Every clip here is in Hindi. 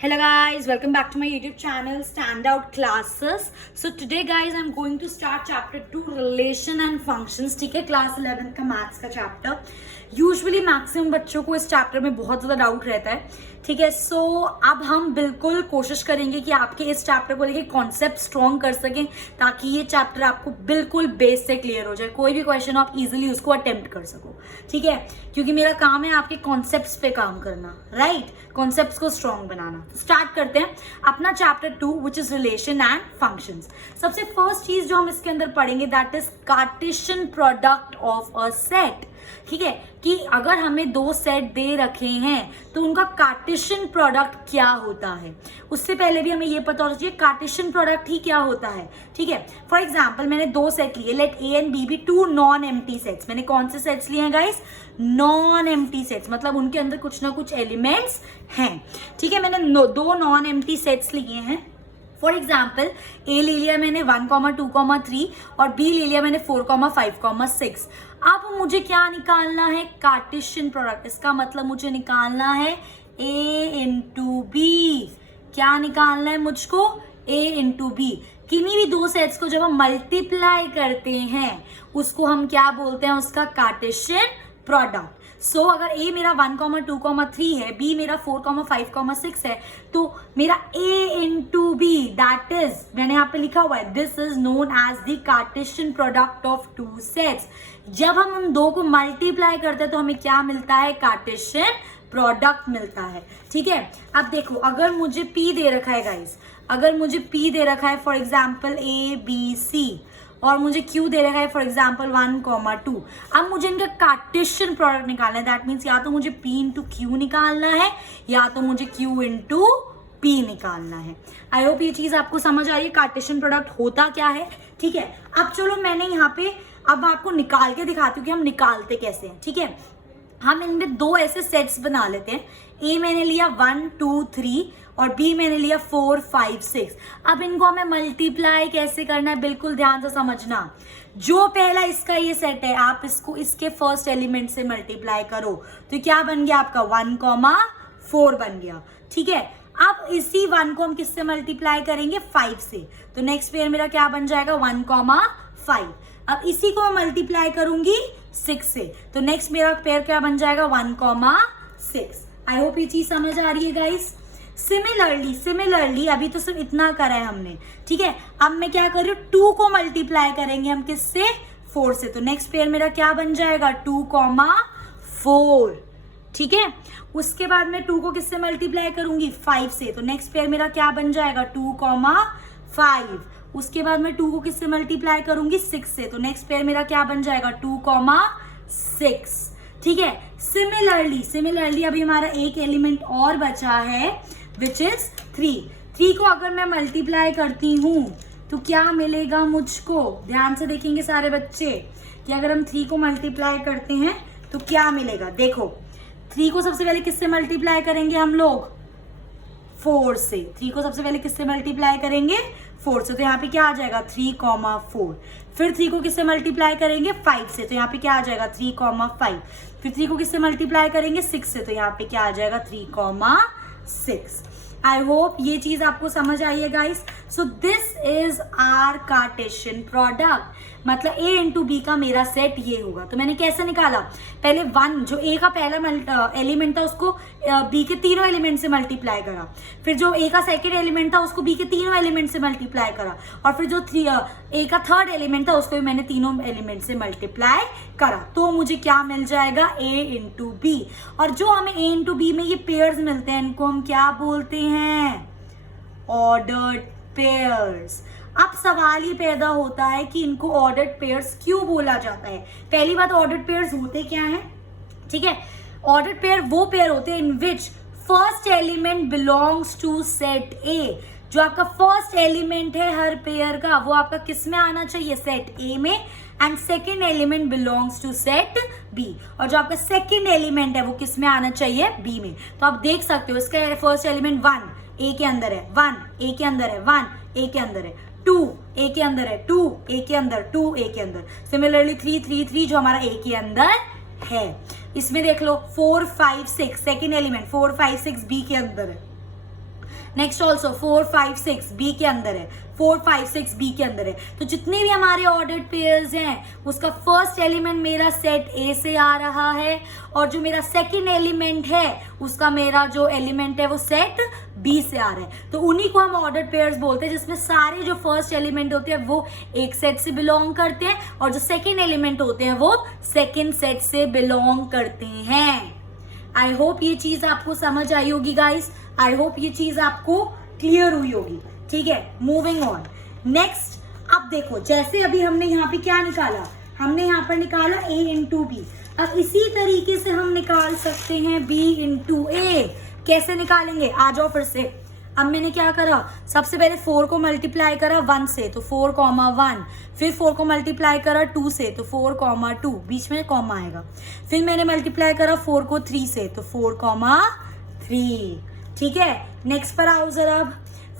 Hello guys, welcome back to my YouTube channel Standout Classes. So today guys I'm going to start chapter 2 relation and functions. ठीक है, क्लास 11 का मैथ्स का चैप्टर. यूजुअली मैक्सिमम बच्चों को इस चैप्टर में बहुत ज़्यादा डाउट रहता है. ठीक है, सो अब हम बिल्कुल कोशिश करेंगे कि आपके इस चैप्टर को लेके कॉन्सेप्ट स्ट्रॉन्ग कर सकें ताकि ये चैप्टर आपको बिल्कुल बेस से क्लियर हो जाए. कोई भी क्वेश्चन आप इजीली उसको अटेम्प्ट कर सको. ठीक है, क्योंकि मेरा काम है आपके कॉन्सेप्ट्स पे काम करना, राइट? कॉन्सेप्ट्स को स्ट्रॉन्ग बनाना. स्टार्ट करते हैं अपना chapter 2 which is relation and functions. सबसे फर्स्ट चीज जो हम इसके अंदर पढ़ेंगे that is Cartesian product of a set. ठीक है, कि अगर हमें दो सेट दे रखे हैं तो उनका कार्टेशियन प्रोडक्ट क्या होता है. उससे पहले भी हमें ये पता होना चाहिए कार्टेशियन प्रोडक्ट ही क्या होता है. ठीक है, फॉर एग्जांपल मैंने दो सेट लिए, let A and B be two non empty sets. मैंने कौन से सेट्स लिए हैं गाइस? नॉन एम्प्टी सेट्स, मतलब उनके अंदर कुछ ना कुछ एलिमेंट्स हैं. ठीक है, मैंने दो नॉन एम्प्टी सेट्स लिए हैं. फॉर एग्जाम्पल ए ले लिया मैंने 1, 2, 3 और बी ले लिया मैंने 4, 5, 6. अब मुझे क्या निकालना है? Cartesian product. इसका मतलब मुझे निकालना है ए इंटू बी. क्या निकालना है मुझको? ए इंटू बी. किन्हीं भी दो सेट्स को जब हम मल्टीप्लाई करते हैं उसको हम क्या बोलते हैं? उसका कार्टेशियन प्रोडक्ट. सो अगर ए मेरा 1, 2, 3 है, बी मेरा 4, 5, 6 है, तो मेरा A into B that is, मैंने यहाँ पे लिखा हुआ है, this is known as the Cartesian product of two sets. जब हम उन दो को मल्टीप्लाई करते हैं तो हमें क्या मिलता है? कार्टेशियन प्रोडक्ट मिलता है. ठीक है, अब देखो अगर मुझे P दे रखा है गाइस, अगर मुझे P दे रखा है फॉर एग्जाम्पल ABC और मुझे Q दे रखा है फॉर एग्जाम्पल 1, 2. अब मुझे इनका कार्टेशियन प्रोडक्ट निकालना है. दैट मीन्स या तो मुझे P इंटू Q निकालना है या तो मुझे Q इंटू P निकालना है. आई होप ये चीज आपको समझ आ रही है कार्टेशियन प्रोडक्ट होता क्या है. ठीक है, अब चलो मैंने यहाँ पे अब आपको निकाल के दिखाती हूँ कि हम निकालते कैसे हैं. ठीक है, हम इनमें दो ऐसे सेट्स बना लेते हैं. ए मैंने लिया 1, 2, 3 और बी मैंने लिया 4, 5, 6. अब इनको हमें मल्टीप्लाई कैसे करना है बिल्कुल ध्यान से समझना. जो पहला इसका ये सेट है आप इसको इसके फर्स्ट एलिमेंट से मल्टीप्लाई करो तो क्या बन गया आपका? 1, 4 बन गया. ठीक है, अब इसी 1 को हम किससे मल्टीप्लाई करेंगे? 5 से. तो नेक्स्ट पेयर मेरा क्या बन जाएगा? 1, 5. अब इसी को मैं मल्टीप्लाई करूंगी 6 से, तो नेक्स्ट मेरा पेयर क्या बन जाएगा? 1, 6. आई होप ये चीज समझ आ रही है गाइस. सिमिलरली अभी तो सिर्फ इतना करा है हमने. ठीक है, अब मैं क्या कर रही हूँ? 2 को मल्टीप्लाई करेंगे हम किससे? 4 से. तो नेक्स्ट पेयर मेरा क्या बन जाएगा? 2, 4. ठीक है, उसके बाद मैं 2 को किससे मल्टीप्लाई करूंगी? 5 से. तो नेक्स्ट पेयर मेरा क्या बन जाएगा? 2, 5. उसके बाद मैं 2 को किससे मल्टीप्लाई करूंगी? 6 से. तो नेक्स्ट पेयर मेरा क्या बन जाएगा? 2, 6. ठीक है, सिमिलरली अभी हमारा एक एलिमेंट और बचा है विच इज 3 को अगर मैं मल्टीप्लाई करती हूं तो क्या मिलेगा मुझको? ध्यान से देखेंगे सारे बच्चे कि अगर हम 3 को मल्टीप्लाई करते हैं तो क्या मिलेगा. देखो 3 को सबसे पहले किससे मल्टीप्लाई करेंगे हम लोग? 4 से. 3 को सबसे पहले किससे मल्टीप्लाई करेंगे? 4 से. तो यहाँ पे क्या आ जाएगा? 3, 4. फिर 3 को किससे मल्टीप्लाई करेंगे? 5 से. तो यहाँ पे क्या आ जाएगा? 3, 5. फिर 3 को किससे मल्टीप्लाई करेंगे? 6 से. तो यहाँ पे क्या आ जाएगा? 3, 6. आई होप ये चीज आपको समझ आई है guys. So this is our Cartesian product. मतलब ए इंटू बी का मेरा सेट ये होगा. तो मैंने कैसे निकाला? पहले 1 जो ए का पहला एलिमेंट था उसको बी के तीनों एलिमेंट से मल्टीप्लाई करा. फिर जो ए का सेकेंड एलिमेंट था उसको बी के तीनों एलिमेंट से मल्टीप्लाई करा. और फिर जो ए का थर्ड एलिमेंट था उसको भी मैंने तीनों एलिमेंट से मल्टीप्लाई करा. तो मुझे क्या मिल जाएगा? ए इंटू बी. और जो हमें ए इंटू बी में ये पेयर्स मिलते हैं इनको हम क्या बोलते हैं? Ordered pairs. अब सवाल ये पैदा होता है कि इनको ऑर्डर्ड पेयर्स क्यों बोला जाता है. पहली बात, ऑर्डर्ड पेयर्स होते क्या हैं? ठीक है, ऑर्डर्ड पेयर वो पेयर होते हैं in which first element belongs to set A. जो आपका फर्स्ट एलिमेंट है हर पेयर का वो आपका किस में आना चाहिए? सेट ए में. And second element belongs to set B. और जो आपका सेकेंड एलिमेंट है वो किस में आना चाहिए? बी में. तो आप देख सकते हो इसका फर्स्ट एलिमेंट 1 ए के अंदर है, 1 ए के अंदर है, 1 ए के अंदर है, 2 ए के अंदर है, 2 ए के अंदर, 2 ए के अंदर. सिमिलरली 3, 3, 3 जो हमारा ए के अंदर है. इसमें देख लो 4, 5, 6 सेकेंड एलिमेंट 4, 5, 6 बी के अंदर है. नेक्स्ट ऑल्सो 4 5 6 बी के अंदर है, 4 5 6 बी के अंदर है। तो जितने भी हमारे ऑर्डर्ड पेयर्स हैं उसका फर्स्ट एलिमेंट मेरा सेट ए से आ रहा है, और जो मेरा सेकंड एलिमेंट है उसका मेरा जो एलिमेंट है वो सेट बी से आ रहा है। तो उन्हीं को हम ऑर्डर्ड पेयर्स बोलते हैं, जिसमें सारे जो फर्स्ट एलिमेंट होते हैं वो एक सेट से बिलोंग करते हैं, और जो सेकंड एलिमेंट होते हैं वो सेकंड सेट से बिलोंग करते हैं। आई होप ये चीज आपको समझ आई होगी गाइस, आई होप ये चीज आपको क्लियर हुई होगी। ठीक है, मूविंग ऑन नेक्स्ट। अब देखो, जैसे अभी हमने यहाँ पे क्या निकाला, हमने यहाँ पर निकाला a इंटू बी। अब इसी तरीके से हम निकाल सकते हैं b इंटू ए। कैसे निकालेंगे, आ जाओ फिर से। अब मैंने क्या करा, सबसे पहले 4 को मल्टीप्लाई करा 1 से, तो 4, 1, फिर 4 को मल्टीप्लाई करा 2 से, तो 4, 2, बीच में कॉमा आएगा। फिर मैंने मल्टीप्लाई करा 4 को 3 से, तो 4, 3। ठीक है, नेक्स्ट पर आओ जरा। अब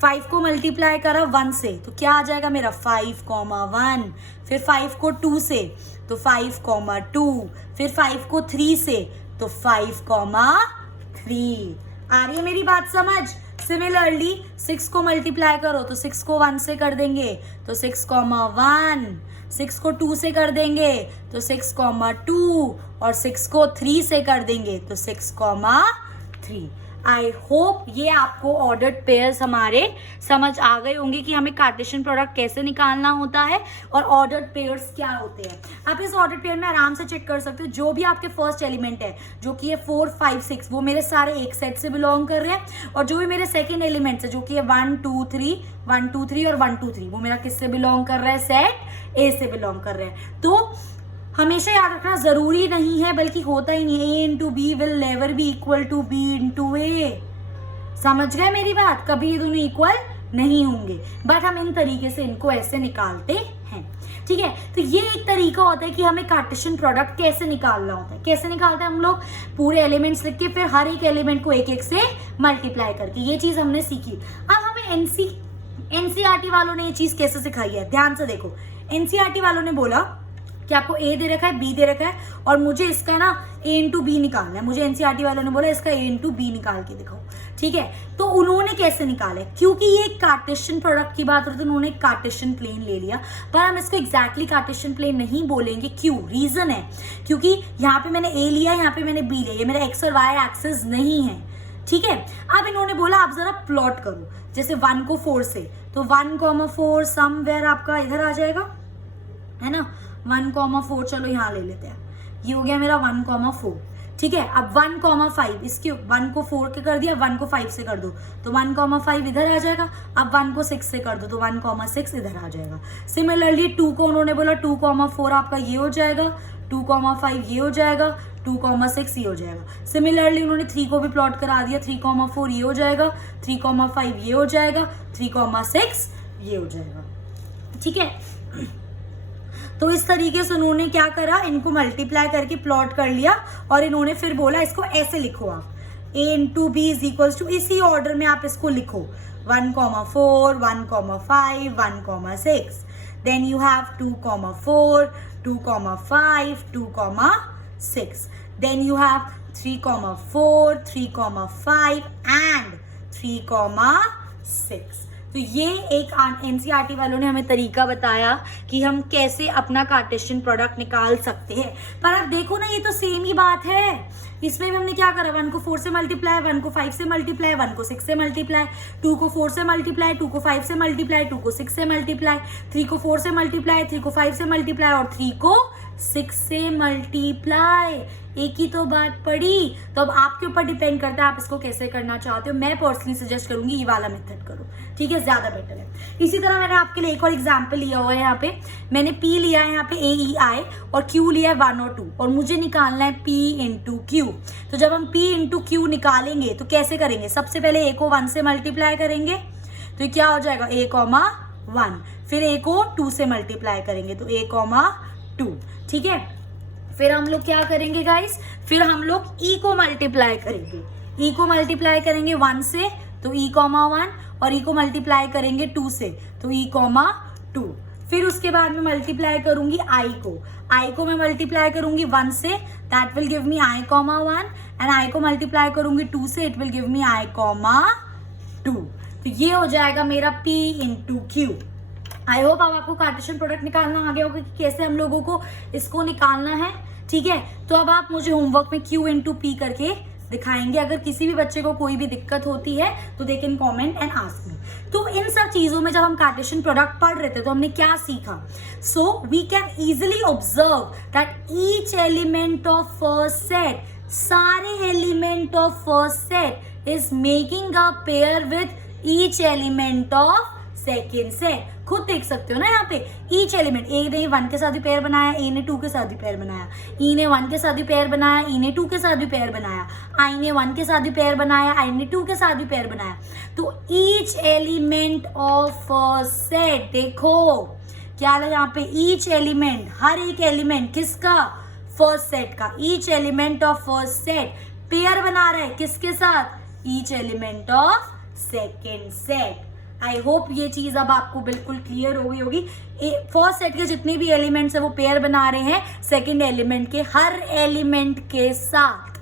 5 को मल्टीप्लाई करा 1 से, तो क्या आ जाएगा मेरा 5, 1। फिर 5 को 2 से, तो 5, 2। फिर 5 को 3 से, तो 5, 3। आ रही है मेरी बात समझ। सिमिलरली 6 को मल्टीप्लाई करो तो 6 को 1 से कर देंगे, तो 6, 1। 6 को 2 से कर देंगे तो 6, 2, और 6 को 3 से कर देंगे तो 6, 3। आई होप ये आपको ऑर्डर्ड पेयर्स हमारे समझ आ गए होंगे कि हमें कार्टेशियन प्रोडक्ट कैसे निकालना होता है और ऑर्डर्ड पेयर्स क्या होते हैं। आप इस ऑर्डर्ड पेयर में आराम से चेक कर सकते हो, जो भी आपके फर्स्ट एलिमेंट है जो कि है 4 5 6 वो मेरे सारे एक सेट से बिलोंग कर रहे हैं, और जो भी मेरे सेकेंड एलिमेंट्स है जो कि है 1 2 3 1 2 3 और 1 2 3 वो मेरा किससे बिलोंग कर रहा है, सेट ए से बिलोंग कर रहे हैं। तो हमेशा याद रखना जरूरी नहीं है, बल्कि होता ही नहीं, A into B will never be equal to B into A. समझ गए मेरी बात, कभी ये दोनों इक्वल नहीं होंगे, बट हम इन तरीके से इनको ऐसे निकालते हैं। ठीक है, तो ये एक तरीका होता है कि हमें कार्टेशियन प्रोडक्ट कैसे निकालना होता है। कैसे निकालते हैं हम लोग, पूरे एलिमेंट्स लिख के फिर हर एक एलिमेंट को एक एक से मल्टीप्लाई करके, ये चीज हमने सीखी। अब हमें एनसीईआरटी वालों ने ये चीज कैसे सिखाई है, ध्यान से देखो। एनसीईआरटी वालों ने बोला कि आपको ए दे रखा है, बी दे रखा है, और मुझे इसका ना ए इंटू बी निकालना है। मुझे एनसीईआरटी वालों ने बोला इसका ए इंटू बी निकाल के दिखाओ। ठीक है, तो उन्होंने कैसे निकाले, क्योंकि ये कार्टेशियन प्रोडक्ट की बात हो रही, तो उन्होंने कार्टेशियन प्लेन ले लिया, पर हम इसको एग्जैक्टली कार्टेशियन प्लेन नहीं बोलेंगे। क्यों, रीजन है क्योंकि यहाँ पे मैंने ए लिया, यहाँ पे मैंने बी लिया, ये मेरा एक्स और वाई एक्सिस नहीं है। ठीक है, अब इन्होंने बोला आप जरा प्लॉट करो, जैसे 1 को 4 से, तो 1,4 समवेयर आपका इधर आ जाएगा, है ना। 1,4 चलो यहाँ ले लेते हैं, ये हो गया मेरा 1,4। ठीक है, अब 1,5 इसके 1 को 4 के कर दिया, 1 को 5 से कर दो तो 1,5 इधर आ जाएगा। अब 1 को 6 से कर दो तो 1,6 इधर आ जाएगा। सिमिलरली 2 को उन्होंने बोला 2,4 आपका ये हो जाएगा, 2,5 ये हो जाएगा, 2,6 ये हो जाएगा। सिमिलरली उन्होंने 3 को भी प्लॉट करा दिया, 3,4 ये हो जाएगा, 3,5 ये हो जाएगा, 3,6 ये हो जाएगा। ठीक है, तो इस तरीके से उन्होंने क्या करा, इनको मल्टीप्लाई करके प्लॉट कर लिया, और इन्होंने फिर बोला इसको ऐसे लिखो आप, a into B is equal to, इसी ऑर्डर में आप इसको लिखो, 1,4 1,5 1,6, then you have 2,4 2,5 2,6, then you have 3,4 3,5 and 3,6। तो ये एक एनसीईआरटी वालों ने हमें तरीका बताया कि हम कैसे अपना कार्टेशियन प्रोडक्ट निकाल सकते हैं। पर अब देखो ना, ये तो सेम ही बात है। इसमें भी हमने क्या करा, 1 को 4 से मल्टीप्लाई, 1 को 5 से मल्टीप्लाई, 1 को 6 से मल्टीप्लाई, 2 को 4 से मल्टीप्लाई, 2 को 5 से मल्टीप्लाई, 2 को 6 से मल्टीप्लाई, 3 को 4 से मल्टीप्लाई, 3 को 5 से मल्टीप्लाई, और 3 को 6 से मल्टीप्लाई। एक ही तो बात पड़ी। तो अब आपके ऊपर डिपेंड करता है आप इसको कैसे करना चाहते हो। मैं पर्सनली सजेस्ट करूंगी ये वाला मेथड करो, ठीक है, ज्यादा बेटर है। इसी तरह मैंने आपके लिए एक और एग्जांपल लिया हुआ है। यहाँ पे मैंने P लिया है, यहाँ पे AEI, और Q लिया है 1 और 2, और मुझे निकालना है P इंटू Q। तो जब हम P इंटू Q निकालेंगे तो कैसे करेंगे, सबसे पहले A को 1 से मल्टीप्लाई करेंगे तो क्या हो जाएगा, A,1, फिर A को 2 से मल्टीप्लाई करेंगे तो A,2, ठीक है। फिर हम लोग क्या करेंगे गाइस, फिर हम लोग E को मल्टीप्लाई करेंगे। E को मल्टीप्लाई करेंगे 1 से तो E,1, और E को मल्टीप्लाई करेंगे 2 से तो E,2। फिर उसके बाद में मल्टीप्लाई करूंगी I को मैं मल्टीप्लाई करूंगी 1 से, that will give me I,1, and I को मल्टीप्लाई करूंगी 2 से, it will give me I,2। तो ये हो जाएगा मेरा P into Q. I hope अब आपको कार्टेशियन प्रोडक्ट निकालना आ गया होगा कि कैसे हम लोगों को इसको निकालना है। ठीक है, तो अब आप मुझे होमवर्क में Q इंटू P करके दिखाएंगे। अगर किसी भी बच्चे को कोई भी दिक्कत होती है तो they can comment and ask me. तो इन सब चीजों में जब हम कार्टेशियन प्रोडक्ट पढ़ रहे थे तो हमने क्या सीखा? So we can easily observe that each element of first set, सारे element of first set is making a pair with each element of second set. खुद देख सकते हो ना यहाँ पे ईच एलिमेंट, ए ने 1 के साथ भी पेयर बनाया, ए ने 2 के साथ भी पेयर बनाया, ई ने 1 के साथ भी पेयर बनाया, ई ने 2 के साथ भी पेयर बनाया, आई ने 1 के साथ भी पेयर बनाया, आई ने 2 के साथ भी पेयर बनाया। तो ईच एलिमेंट ऑफ सेट, देखो क्या है यहाँ पे, ईच एलिमेंट, हर एक एलिमेंट किसका? फर्स्ट सेट का। Each element of first set pair बना रहा है किसके साथ? Each element of second set. I hope ये चीज अब आपको बिल्कुल क्लियर हो गई होगी। फर्स्ट सेट के जितने भी एलिमेंट्स है वो पेयर बना रहे हैं सेकंड एलिमेंट के हर एलिमेंट के साथ।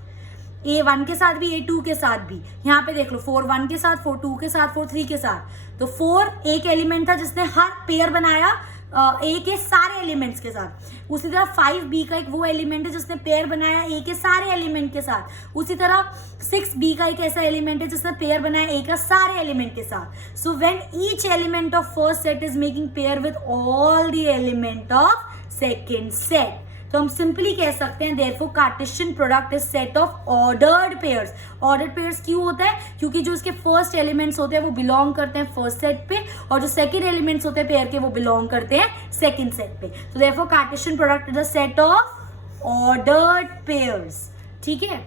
A1 के साथ भी, A2 के साथ भी। यहाँ पे देख लो 4 1 के साथ, 4 2 के साथ, 4 3 के साथ। तो 4 एक एलिमेंट था जिसने हर पेयर बनाया A के सारे एलिमेंट्स के साथ। उसी तरह 5B का एक वो एलिमेंट है जिसने पेयर बनाया A के सारे एलिमेंट के साथ। उसी तरह 6B का एक ऐसा एलिमेंट है जिसने पेयर बनाया A का सारे एलिमेंट के साथ। So when each element of first set is making pair with all the element of second set, तो हम सिंपली कह सकते हैं therefore Cartesian product is set of ordered pairs. Ordered pairs क्यों होता है? क्योंकि जो इसके फर्स्ट एलिमेंट्स होते हैं वो बिलोंग करते हैं फर्स्ट सेट पे, और जो सेकंड एलिमेंट्स होते हैं पेयर के वो बिलोंग करते हैं सेकंड सेट पे। तो therefore Cartesian product is a set of ordered pairs. ठीक है,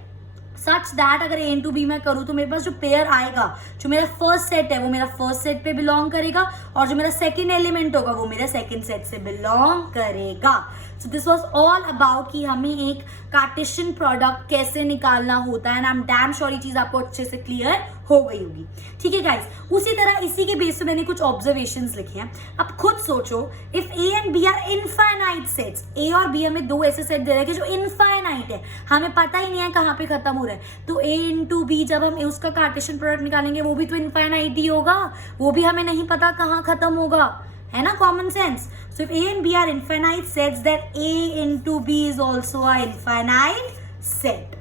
सच दैट अगर A इंटू बी मैं करूँ तो मेरे पास जो पेयर आएगा, जो मेरा फर्स्ट सेट है वो मेरा फर्स्ट सेट पे बिलोंग करेगा, और जो मेरा सेकंड एलिमेंट होगा वो मेरा सेकंड सेट से बिलोंग करेगा। So this was all about कि हमें एक कार्टेशियन प्रोडक्ट कैसे निकालना होता है, and I am damn sure ये चीज आपको अच्छे से क्लियर हो गई होगी। ठीक है गाइस, उसी तरह इसी के बेस पे मैंने कुछ ऑब्जर्वेशंस लिखे हैं। अब खुद सोचो, if A and B are infinite sets, A और B हमें दो ऐसे सेट दे रहे हैं जो इनफाइनाइट है, हमें पता ही नहीं है कहाँ पे खत्म हो रहा है। तो A इंटू बी जब हम उसका कार्टेशियन प्रोडक्ट निकालेंगे वो भी तो इनफाइनाइट ही होगा, वो भी हमें नहीं पता कहाँ खत्म होगा, है ना, common sense. So if A and B are infinite sets, then A into B is also a infinite set.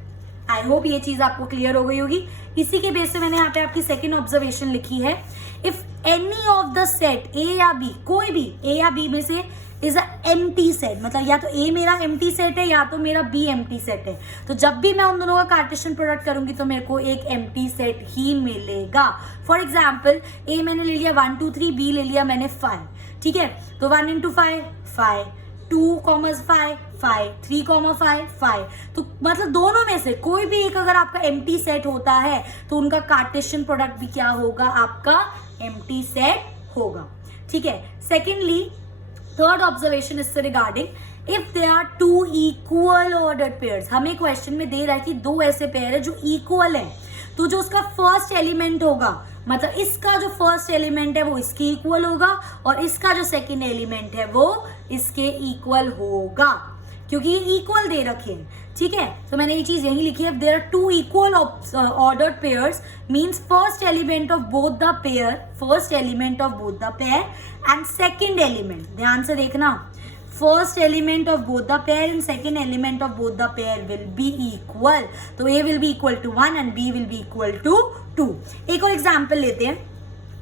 I hope ये चीज आपको क्लियर हो गई होगी। इसी के बेस पे मैंने यहाँ पे आपकी सेकेंड ऑब्जर्वेशन लिखी है, if any of the set A या B, कोई भी A या B में से इज अ एम्प्टी सेट, मतलब या तो A मेरा एम्प्टी सेट है या तो मेरा B एम्प्टी सेट है, तो जब भी मैं उन दोनों का कार्टेशियन प्रोडक्ट करूंगी तो मेरे को एक एम्प्टी सेट ही मिलेगा। फॉर एग्जाम्पल A मैंने ले लिया 1 2 3, B ले लिया मैंने 5। ठीक है, तो 1 into 5 5, 2, 5 5, 3, 5 5। तो मतलब दोनों में से कोई भी एक अगर आपका एम्प्टी सेट होता है तो उनका कार्टेशियन प्रोडक्ट भी क्या होगा? आपका एम्प्टी सेट होगा। ठीक है, सेकेंडली थर्ड ऑब्जर्वेशन इससे regarding, if they are two equal ordered pairs, हमें क्वेश्चन में दे रहा है कि दो ऐसे पेयर है जो इक्वल है, तो जो उसका फर्स्ट एलिमेंट होगा, मतलब इसका जो फर्स्ट एलिमेंट है वो इसके इक्वल होगा और इसका जो सेकंड एलिमेंट है वो इसके इक्वल होगा, क्योंकि ये इक्वल दे रखे हैं। ठीक है, तो मैंने ये चीज यही लिखी है, there are two equal ordered pairs means first element of both the pair, first element of both the pair and second element, ध्यान से देखना, first element of both the pair and second element of both the pair will be equal. तो A will be equal to 1 and B will be equal to 2। एक और एग्जाम्पल लेते हैं,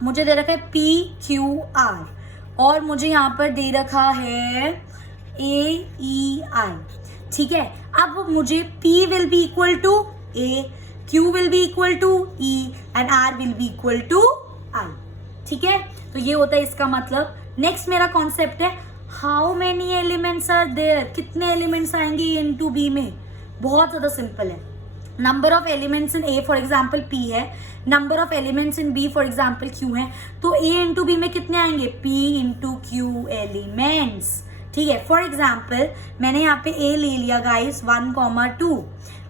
मुझे दे रखा है PQR और मुझे यहाँ पर दे रखा है AEI। ठीक है, अब मुझे P will be equal to A, Q will be equal to E and R will be equal to I। ठीक है, तो ये होता है इसका मतलब। नेक्स्ट मेरा कॉन्सेप्ट है how many elements are there, कितने एलिमेंट्स आएंगे A इंटू B में? बहुत ज्यादा सिंपल है, number of elements in A for example P है, number of elements in B for example Q है, तो A इंटू B में कितने आएंगे? P into Q elements. ठीक है, फॉर एग्जाम्पल मैंने यहाँ पे A ले लिया गाइस 1,2,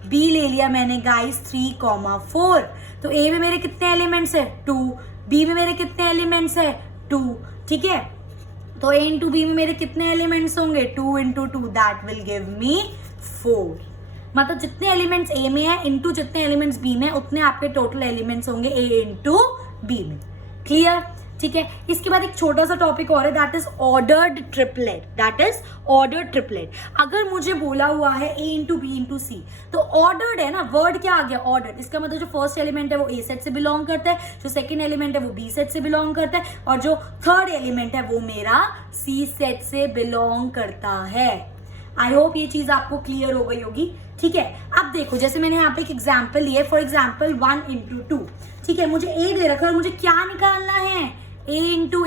B ले लिया मैंने गाइस 3,4, तो A में मेरे कितने एलिमेंट्स है? 2, B में मेरे कितने एलिमेंट्स है? 2। ठीक है, तो A इंटू B में मेरे कितने एलिमेंट्स होंगे? 2 into 2, that will give me 4। मतलब जितने एलिमेंट्स A में है इंटू जितने एलिमेंट्स B में, उतने आपके टोटल एलिमेंट्स होंगे A इंटू B में। क्लियर? ठीक है, इसके बाद एक छोटा सा टॉपिक और है, that is ordered triplet, that is ordered triplet. अगर मुझे बोला हुआ है A into B into C, तो ऑर्डर्ड है ना, वर्ड क्या आ गया, ऑर्डर्ड। इसका मतलब जो फर्स्ट एलिमेंट है वो A सेट से बिलोंग करता है, जो सेकंड एलिमेंट है वो B सेट से बिलोंग करता है, और जो थर्ड एलिमेंट है वो मेरा C सेट से बिलोंग करता है। आई होप ये चीज आपको क्लियर हो गई होगी। ठीक है, अब देखो जैसे मैंने यहाँ पे एक एग्जाम्पल लिया, फॉर एग्जाम्पल 1 इंटू 2। ठीक है, मुझे A दे रखा है और मुझे क्या निकालना है, A इंटू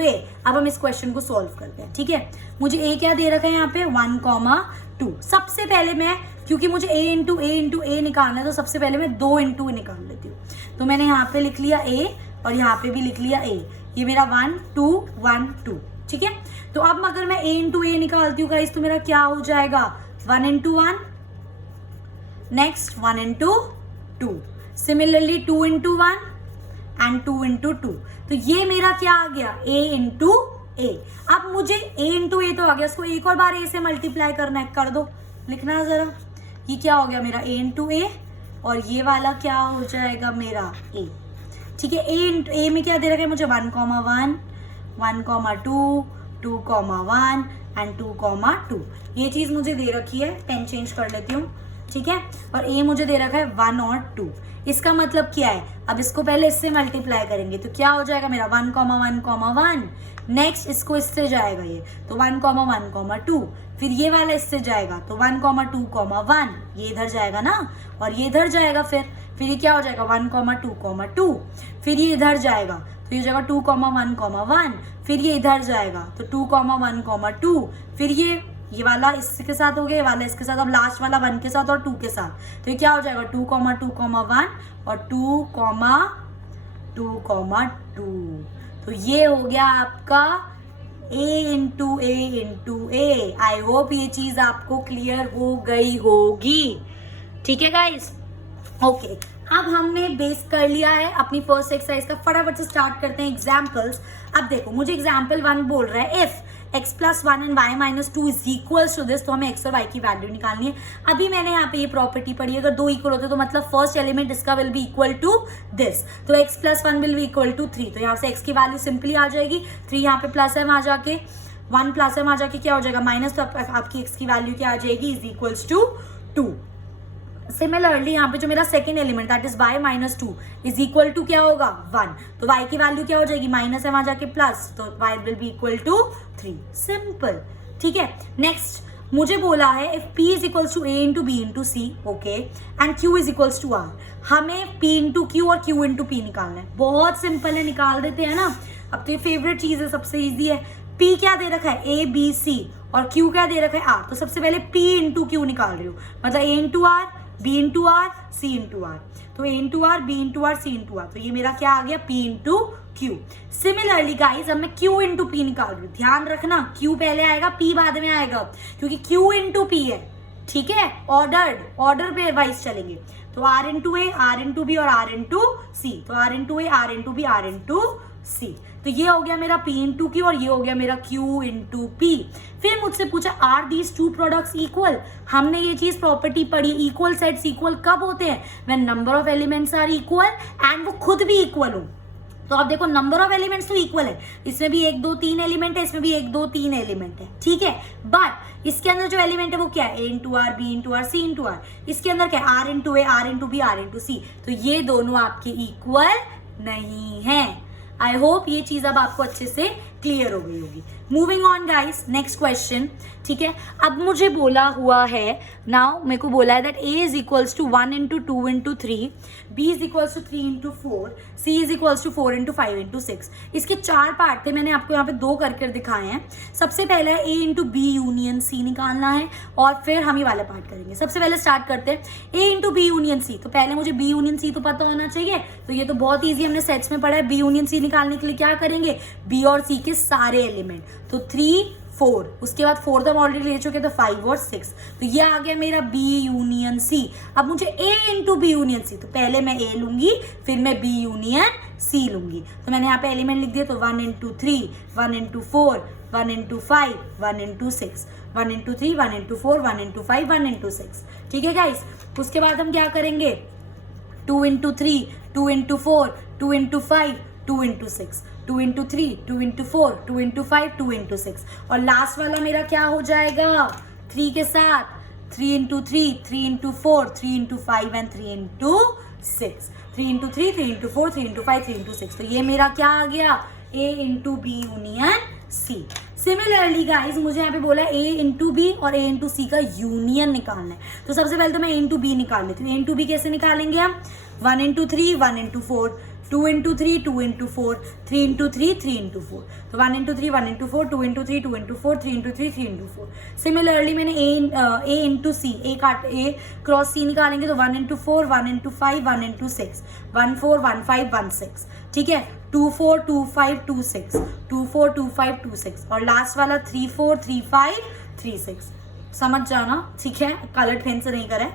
ए। अब हम इस क्वेश्चन को सॉल्व करते हैं। ठीक है, मुझे A क्या दे रखा है यहाँ पे 1,2। सबसे पहले मैं, क्योंकि मुझे A इंटू ए निकालना है, तो सबसे पहले मैं 2 इंटू निकाल लेती हूँ। तो मैंने यहाँ पे लिख लिया A और यहाँ पे भी लिख लिया A। ये मेरा 1 2 1 2। ठीक है, तो अब अगर मैं A इंटू ए निकालती हूँ गाइस, तो मेरा क्या हो जाएगा 1 into 1, next 1 into 2, similarly 2 into 1 and 2 into 2। तो ये मेरा क्या आ गया A इंटू ए। अब मुझे A इंटू ए तो आ गया, इसको एक और बार A से मल्टीप्लाई करना है, कर दो, लिखना जरा। ये क्या हो गया मेरा A इंटू ए, और ये वाला क्या हो जाएगा मेरा A। ठीक है, A इंटू ए में क्या दे रखा है मुझे 1,1 1,2 2,1 एंड 2,2। ये चीज मुझे दे रखी है, पेन चेंज कर लेती हूँ। ठीक है, और A मुझे दे रखा है 1 और 2। इसका मतलब क्या है, अब इसको पहले इससे मल्टीप्लाई करेंगे तो क्या हो जाएगा मेरा 1,1,1। नेक्स्ट इसको इससे जाएगा ये, तो 1,1,2। फिर ये वाला इससे जाएगा तो 1,2,1, ये इधर जाएगा ना, और ये इधर जाएगा। फिर ये क्या हो जाएगा 1,2,2। फिर ये इधर जाएगा तो ये जाएगा 2,1,1। फिर ये इधर जाएगा तो 2,1,2। फिर ये वाला इसके साथ हो गया, ये वाला इसके साथ, अब लास्ट वाला 1 के साथ और 2 के साथ। तो ये क्या हो जाएगा 2,2,1 और 2,2,2। तो ये हो गया आपका A into A. I hope ये चीज आपको क्लियर हो गई होगी। ठीक है गाइस, ओके। अब हमने बेस कर लिया है अपनी फर्स्ट एक्सरसाइज का, फटाफट से स्टार्ट करते हैं एग्जाम्पल्स। अब देखो मुझे एग्जाम्पल 1 बोल रहा है if x plus 1 and y minus 2 is equal to this, तो हमें x और y की वैल्यू निकालनी है। अभी मैंने यहाँ पे ये प्रॉपर्टी पढ़ी, अगर 2 इक्वल होते तो मतलब फर्स्ट एलिमेंट इसका will be equal to this, तो x plus 1 will be equal to 3। तो यहाँ से x की वैल्यू सिंपली आ जाएगी, 3 यहाँ पे प्लस है, वहां जाके 1 प्लस है, वहां जाके क्या हो जाएगा माइनस, तो आपकी x की वैल्यू क्या आ जाएगी इज इक्वल्स टू 2। सिमिलरली यहाँ पे जो मेरा second element that is y minus 2 is equal to क्या होगा 1, तो y की वैल्यू क्या हो जाएगी, माइनस है वहां जाके प्लस, तो y will be equal to 3। Simple, ठीक है। नेक्स्ट मुझे बोला है if p is equals to a into B into C, okay, and q is equals to r। हमें p इंटू q और q इंटू p निकालना है। बहुत सिंपल है, निकाल देते हैं ना। अब तो ये फेवरेट चीज है, सबसे ईजी है। p क्या दे रखा है a b c और q क्या दे रखा है r, तो सबसे पहले p इंटू q निकाल रही हूँ, मतलब a into r b into R C into R, तो a into R B into R C into R, तो ये मेरा क्या आ गया p into Q. Similarly guys अब मैं q इंटू पी निकाल रही हूँ, ध्यान रखना q पहले आएगा p बाद में आएगा, क्योंकि q इंटू पी है, ठीक है, ऑर्डर पे वाइज चलेंगे। तो r into A, R into B और r इंटू सी, तो r into A, R into B, R into C. तो ये हो गया मेरा p इंटू क्यू और ये हो गया मेरा q इंटू पी। फिर मुझसे पूछा are these two products equal. हमने ये चीज प्रॉपर्टी पढ़ी, इक्वल सेट्स इक्वल कब होते हैं, when number of elements are equal and वो खुद भी इक्वल हो। तो आप देखो नंबर ऑफ एलिमेंट्स तो इक्वल है, इसमें भी 1 2 3 एलिमेंट है, इसमें भी 1 2 3 एलिमेंट है, ठीक है। बट इसके अंदर जो एलिमेंट है वो क्या है, a into R B into R C into R. इसके अंदर क्या है, r into A, R into B, R into C. तो ये दोनों आपके इक्वल नहीं है। आई होप ये चीज अब आपको अच्छे से क्लियर हो गई होगी। Moving on guys, next question, ठीक है। अब मुझे बोला हुआ है, नाउ मेरे को बोला है that a is equals to 1 into 2 into 3, b is equals to 3 into 4, c is equals to 4 into 5 into 6। इसके 4 पार्ट थे, मैंने आपको यहाँ पे 2 करके दिखाए हैं। सबसे पहले a into B union C निकालना है और फिर हम ये वाला पार्ट करेंगे। सबसे पहले स्टार्ट करते हैं a into B union C. तो पहले मुझे b यूनियन सी तो पता होना चाहिए, तो ये तो बहुत ईजी, हमने सेट्स में पढ़ा है। b यूनियन सी निकालने के लिए क्या करेंगे, b और c के सारे एलिमेंट, तो 3 4, उसके बाद 4 तो हम ऑलरेडी ले चुके, तो 5 और 6। तो ये आ गया मेरा b यूनियन c। अब मुझे a into B union C, तो पहले मैं a लूंगी फिर मैं b यूनियन c लूंगी। तो मैंने यहाँ पे एलिमेंट लिख दिया, तो 1 into 3, 1 into 4, 1 into 5, 1 into 6, 1 into 3, 1 into 4, 1 into 5, 1 into 6, ठीक है गाइस। उसके बाद हम क्या करेंगे, 2 into 3, 2 into 4, 2 into 5, 2 into 6, 2 into 3, 2 into 4, 2 into 5, 2 into 6, और लास्ट वाला मेरा क्या हो जाएगा 3 के साथ 3 into 3, 3 into 4, 3 into 5 and 3 into 6, 3 into 3, 3 into 4, 3 into 5, 3 into 6, तो ये मेरा क्या आ गया A into B union C। Similarly guys मुझे यहाँ पे बोला A into B और A into C का यूनियन निकालना है, तो सबसे पहले तो मैं A into B निकाल लेती हूँ। A into B कैसे निकालेंगे हम 1 into 3, 1 into 4, 2 into 3, 2 into 4, 3 into 3, 3 into 4, तो 1 into 3, 1 into 4, 2 into 3, 2 into 4, 3 into 3, 3 into 4। Similarly मैंने A into C, A cross C निकालेंगे तो 1 into 4, 1 into 5, 1 into 6, 1 4, 1 5, 1 6, ठीक है 2 4, 2 5, 2 6, 2 4, 2 5, 2 6, और लास्ट वाला 3 4, 3 5, 3 6, समझ जाना, ठीक है कलर पेन से नहीं करें,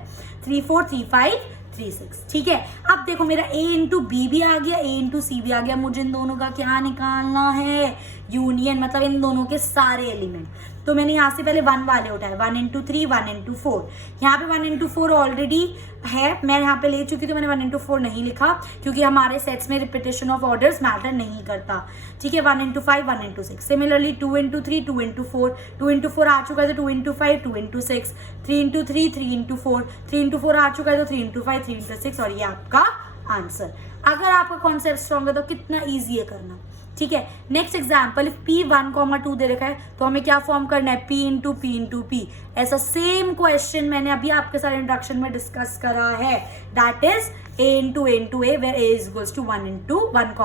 3 4, 3 5, 3 6, ठीक है। अब देखो मेरा A इंटू बी भी आ गया, A इंटू सी भी आ गया, मुझे इन दोनों का क्या निकालना है यूनियन, मतलब इन दोनों के सारे एलिमेंट। तो मैंने यहाँ से पहले 1 वाले उठाए, 1 into 3, 1 into 4, यहाँ पे 1 into 4 ऑलरेडी है, मैं यहाँ पे ले चुकी, तो मैंने 1 into 4 नहीं लिखा क्योंकि हमारे सेट्स में रिपीटेशन ऑफ ऑर्डर्स मैटर नहीं करता, ठीक है। 1 into 5, 1 into 6, similarly 2 into 3, 2 into 4, 2 into 4 आ चुका है तो 2 into 5, 2 into 6, 3 into 3, 3 into 4, 3 into 4 आ चुका है तो 3 into 5, 3 into 6, और ये आपका आंसर। अगर आपका कॉन्सेप्ट स्ट्रॉन्ग है तो कितना ईजी है करना, ठीक है। नेक्स्ट एग्जाम्पल, इफ P 1, 2 दे रखा है तो हमें क्या फॉर्म करना है P into P into P। ऐसा सेम क्वेश्चन मैंने अभी आपके साथ इंट्रोडक्शन में डिस्कस करा है, that is A into A where A is equals to 1 into 1,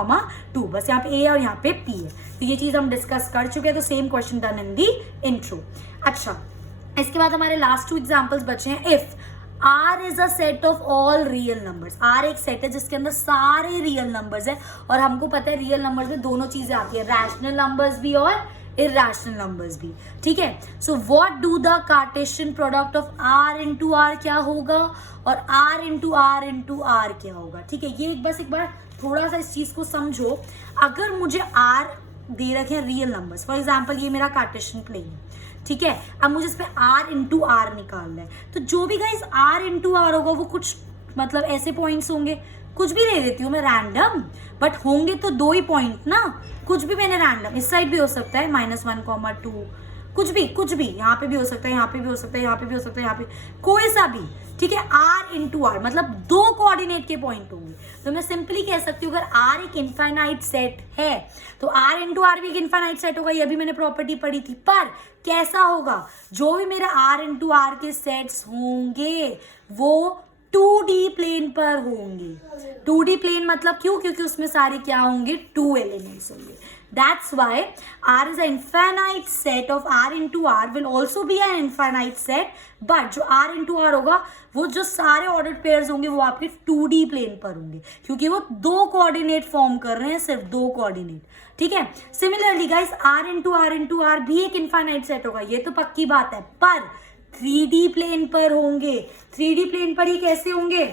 2, बस यहाँ पे A और यहाँ पे P है, तो ये चीज हम डिस्कस कर चुके हैं, तो same question done in the intro. अच्छा, इसके बाद हमारे लास्ट 2 एग्जाम्पल्स बचे हैं। If R is a set of all real numbers, R एक सेट है जिसके अंदर सारे रियल नंबर्स है, और हमको पता है रियल नंबर्स में दोनों चीजें आती है, रैशनल नंबर्स भी और इरैशनल नंबर्स भी, ठीक है। So what do the Cartesian product of R into R क्या होगा और R इंटू R क्या होगा, ठीक है। ये बस एक बार थोड़ा सा इस चीज को समझो। अगर मुझे R दे रखे हैं रियल नंबर्स, फॉर एग्जाम्पल ये मेरा कार्टेशियन प्लेन है, ठीक है। अब मुझे इस पे R इंटू R निकालना है, तो जो भी गाइस R इंटू R होगा वो कुछ मतलब ऐसे पॉइंट्स होंगे, कुछ भी ले लेती हूँ मैं रैंडम, बट होंगे तो 2 ही पॉइंट ना, कुछ भी मैंने रैंडम, इस साइड भी हो सकता है -1, 2, कुछ भी यहाँ पे भी हो सकता है, यहाँ पे भी हो सकता है, यहाँ पे भी हो सकता है, यहाँ पे कोई सा भी, ठीक है। R इंटू R मतलब 2 कोऑर्डिनेट के पॉइंट होंगे, तो मैं सिंपली कह सकती हूँ अगर R एक इनफाइनाइट सेट है तो R इंटू R भी एक इनफाइनाइट सेट होगा, ये भी मैंने प्रॉपर्टी पढ़ी थी। पर कैसा होगा, जो भी मेरा R इंटू R के सेट्स होंगे वो 2D प्लेन पर होंगे। 2D प्लेन मतलब क्यों, क्योंकि उसमें सारे क्या होंगे 2 एलिमेंट्स होंगे। That's why R is an infinite set of R into R will also be an infinite set, but जो R into R होगा वो जो सारे ऑर्डर्ड पेयर्स होंगे वो आपके 2D प्लेन पर होंगे, क्योंकि वो 2 कोऑर्डिनेट फॉर्म कर रहे हैं, सिर्फ 2 कोऑर्डिनेट, ठीक है। Similarly guys R into R भी एक इनफाइनाइट सेट होगा, ये तो पक्की बात है, पर 3D प्लेन पर होंगे। 3D प्लेन पर ही कैसे होंगे,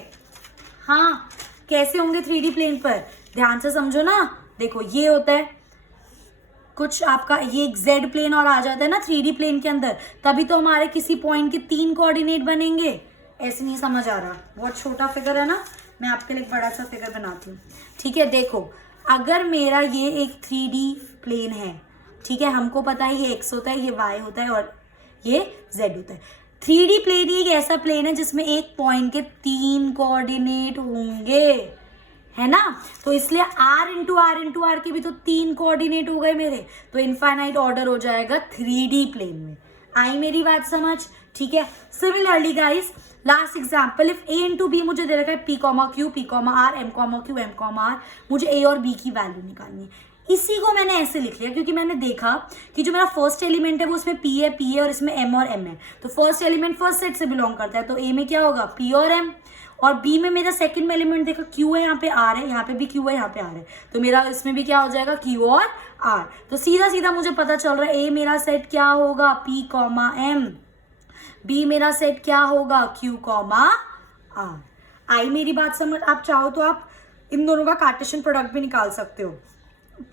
हाँ कैसे होंगे 3D प्लेन पर, ध्यान से समझो ना। देखो ये होता है कुछ आपका, ये एक Z प्लेन और आ जाता है ना 3D प्लेन के अंदर, तभी तो हमारे किसी पॉइंट के 3 कोऑर्डिनेट बनेंगे। ऐसे नहीं समझ आ रहा, बहुत छोटा फिगर है ना, मैं आपके लिए एक बड़ा सा फिगर बनाती हूँ, ठीक है। देखो अगर मेरा ये एक 3D प्लेन है, ठीक है, हमको पता है ये X होता है, ये Y होता है और ये Z होता है। 3D प्लेन ही एक ऐसा प्लेन है जिसमें एक पॉइंट के 3 कोऑर्डिनेट होंगे, है ना, तो इसलिए R इंटू R के भी तो 3 कोऑर्डिनेट हो गए मेरे, तो इनफाइनाइट ऑर्डर हो जाएगा 3D प्लेन में। आई मेरी बात समझ, ठीक है। Similarly guys last example, if A into B मुझे दे रखा है P, Q, P, R, M, Q, M, R, मुझे A और B की वैल्यू निकालनी है। इसी को मैंने ऐसे लिख लिया क्योंकि मैंने देखा कि जो मेरा फर्स्ट एलिमेंट है वो उसमें P है और इसमें M और M है, तो फर्स्ट एलिमेंट फर्स्ट सेट से बिलोंग करता है, तो A में क्या होगा P और M, और B में मेरा सेकंड एलिमेंट देखा Q है, यहाँ पे R है, यहाँ पे भी Q है, यहाँ पे R है, तो मेरा इसमें भी क्या हो जाएगा Q और R। तो सीधा सीधा मुझे पता चल रहा है A मेरा सेट क्या होगा P, M, B मेरा सेट क्या होगा Q, R। आई मेरी बात समझ, आप चाहो तो आप इन दोनों का कार्टेशियन प्रोडक्ट भी निकाल सकते हो,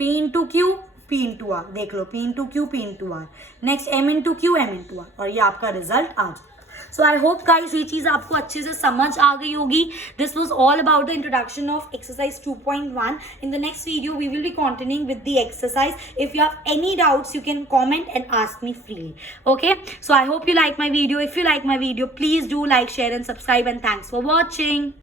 P into Q, P into R, देख लो P into Q, P into R, next M into Q, M into R, और ये आपका रिजल्ट आ जाएगा। So I hope guys ये चीज़ आपको अच्छे से समझ आ गई होगी. This was all about the introduction of exercise 2.1. In the next video we will be continuing with the exercise. If you have any doubts you can comment and ask me freely. Okay, so I hope you like my video. If you like my video, please do like, share and subscribe, and thanks for watching.